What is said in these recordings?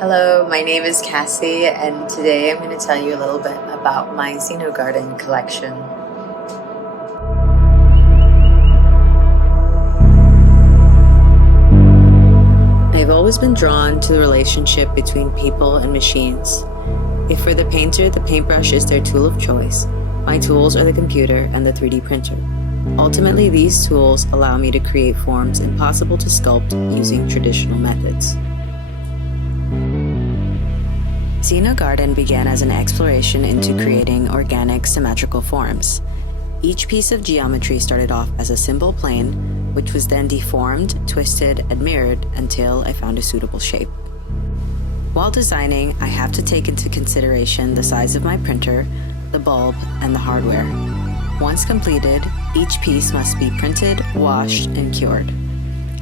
Hello, my name is Cassie, and today I'm going to tell you a little bit about my Xenogaarden collection. I've always been drawn to the relationship between people and machines. If for the painter, the paintbrush is their tool of choice, my tools are the computer and the 3D printer. Ultimately, these tools allow me to create forms impossible to sculpt using traditional methods. Xenogaarden began as an exploration into creating organic, symmetrical forms. Each piece of geometry started off as a simple plane, which was then deformed, twisted, and mirrored until I found a suitable shape. While designing, I have to take into consideration the size of my printer, the bulb, and the hardware. Once completed, each piece must be printed, washed, and cured.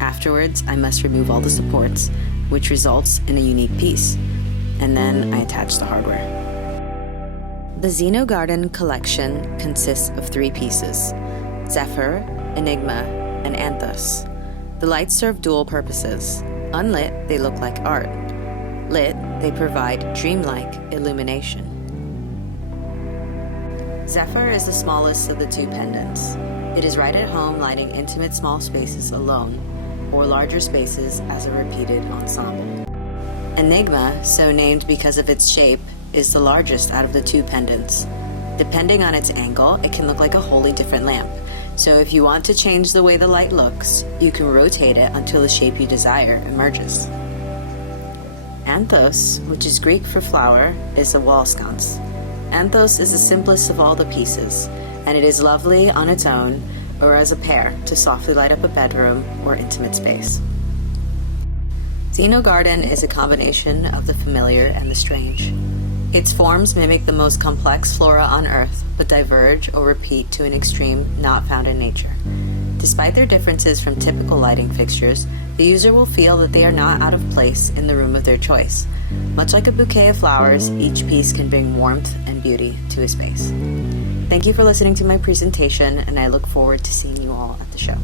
Afterwards, I must remove all the supports, which results in a unique piece. And then I attach the hardware. The Xenogaarden collection consists of 3 pieces: Zephyr, Enigma, and Anthos. The lights serve dual purposes. Unlit, they look like art. Lit, they provide dreamlike illumination. Zephyr is the smallest of the 2 pendants. It is right at home, lighting intimate small spaces alone, or larger spaces as a repeated ensemble. Enigma, so named because of its shape, is the largest out of the 2 pendants. Depending on its angle, it can look like a wholly different lamp. So if you want to change the way the light looks, you can rotate it until the shape you desire emerges. Anthos, which is Greek for flower, is a wall sconce. Anthos is the simplest of all the pieces, and it is lovely on its own or as a pair to softly light up a bedroom or intimate space. Xenogaarden is a combination of the familiar and the strange. Its forms mimic the most complex flora on Earth, but diverge or repeat to an extreme not found in nature. Despite their differences from typical lighting fixtures, the user will feel that they are not out of place in the room of their choice. Much like a bouquet of flowers, each piece can bring warmth and beauty to a space. Thank you for listening to my presentation, and I look forward to seeing you all at the show.